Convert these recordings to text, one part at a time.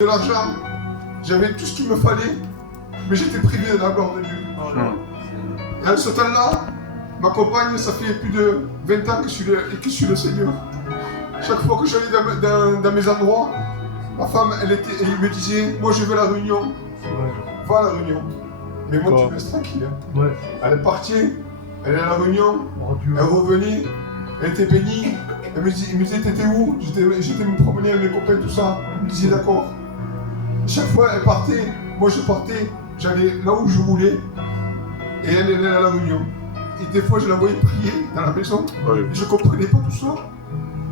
de l'argent, j'avais tout ce qu'il me fallait, mais j'étais privé de la gloire de Dieu. Et à ce temps-là, ma compagne, ça fait plus de 20 ans que je suis le Seigneur. Chaque fois que j'allais dans mes endroits, ma femme, elle me disait, moi je vais à la réunion. Va à la réunion. Mais moi tu me laisses tranquille. Ouais. Elle est partie, elle est à la réunion, elle revenait, elle était bénie. Elle me disait, t'étais où? J'étais me promener avec mes copains, tout ça. Elle me disait, d'accord. Chaque fois, elle partait, moi je partais, j'allais là où je voulais, et elle allait à la réunion. Et des fois, je la voyais prier dans la maison, et je ne comprenais pas tout ça.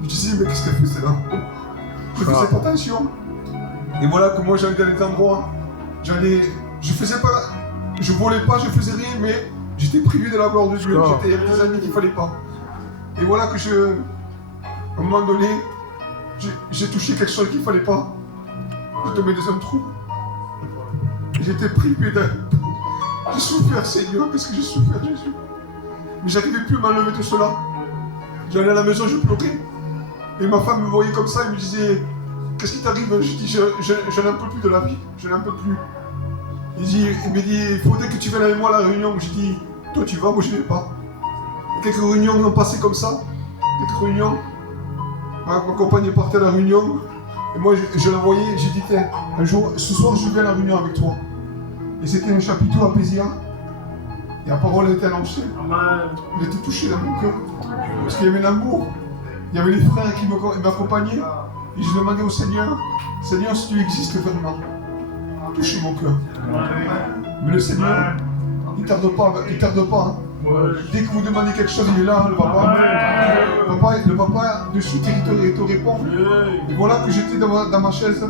Je disais, mais qu'est-ce qu'elle faisait là? Je ne faisais pas attention. Et voilà que moi, j'allais dans les endroits, je faisais pas, je volais pas, je faisais rien, mais j'étais privé de la gloire de Dieu. J'étais avec des amis qu'il ne fallait pas. Et voilà que à un moment donné, j'ai touché quelque chose qu'il ne fallait pas. Je tombais dans un trou. J'étais privé de... J'ai souffert, Seigneur, qu'est-ce que j'ai souffert, Jésus? Mais j'arrivais plus à m'enlever de cela. J'allais à la maison, je pleurais. Et ma femme me voyait comme ça, elle me disait, qu'est-ce qui t'arrive? Je dis, je n'en peux plus de la vie, je n'en peux plus. Il me dit, il faudrait que tu viennes avec moi à la réunion. J'ai dit, toi tu vas, moi je ne vais pas. Et quelques réunions ont passé comme ça, quelques réunions. Ma compagne est partie à la réunion. Et moi, je la voyais, j'ai dit, tiens, un jour, ce soir, je viens à la réunion avec toi. Et c'était un chapiteau à Pézia. Et la parole a été annoncée. Il était touché dans mon cœur. Parce qu'il y avait l'amour. Il y avait les frères qui m'accompagnaient. Et je demandais au Seigneur, Seigneur, si tu existes vraiment, touchez mon cœur. Mais le Seigneur, il ne tarde pas. Hein. Dès que vous demandez quelque chose, il est là, le papa. Le papa dessus il te répond. Et voilà que j'étais dans ma chaise.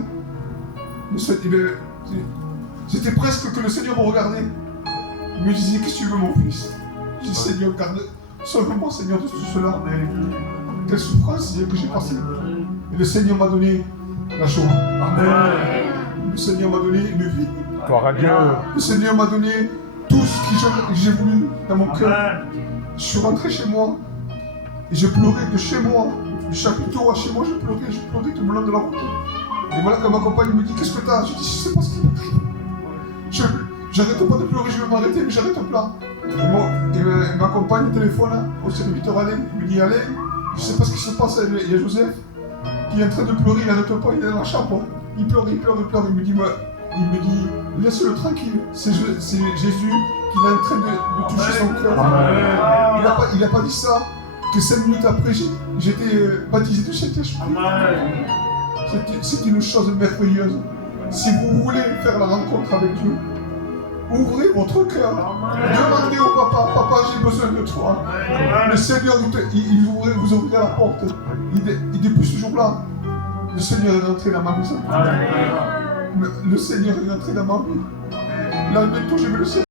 C'était presque que le Seigneur me regardait. Il me disait, qu'est-ce que tu veux mon fils? Je dis, Seigneur, garde, sauve-moi Seigneur de tout cela. Quelle souffrance Seigneur que j'ai passée. Et le Seigneur m'a donné la joie. Le Seigneur m'a donné une vie. Le Seigneur m'a donné tout ce que j'ai voulu dans mon cœur. Je suis rentré chez moi et je pleurais de chez moi, du chapiteau à chez moi, je pleurais tout le long de la route. Et voilà que ma compagne me dit, qu'est-ce que t'as? Je dis, je sais pas ce qui m'arrive. J'arrête pas de pleurer, je vais m'arrêter, mais j'arrête pas. Et ma compagne téléphone au serviteur Alain, il me dit, Alain, je sais pas ce qui se passe, il y a Joseph qui est en train de pleurer, il n'arrête pas, il est dans la chambre. Il pleure, il me dit, laisse-le tranquille, c'est Jésus qui est en train de toucher son cœur. Il n'a pas dit ça, que 5 minutes après, j'étais baptisé du Saint-Esprit. C'est une chose merveilleuse. Si vous voulez faire la rencontre avec Dieu, ouvrez votre cœur. Demandez au papa, papa, j'ai besoin de toi. Le Seigneur, vous ouvrira la porte. Et depuis ce jour-là, le Seigneur est rentré dans ma maison. Le Seigneur est rentré dans ma vie. Là, bientôt, je vais le Seigneur.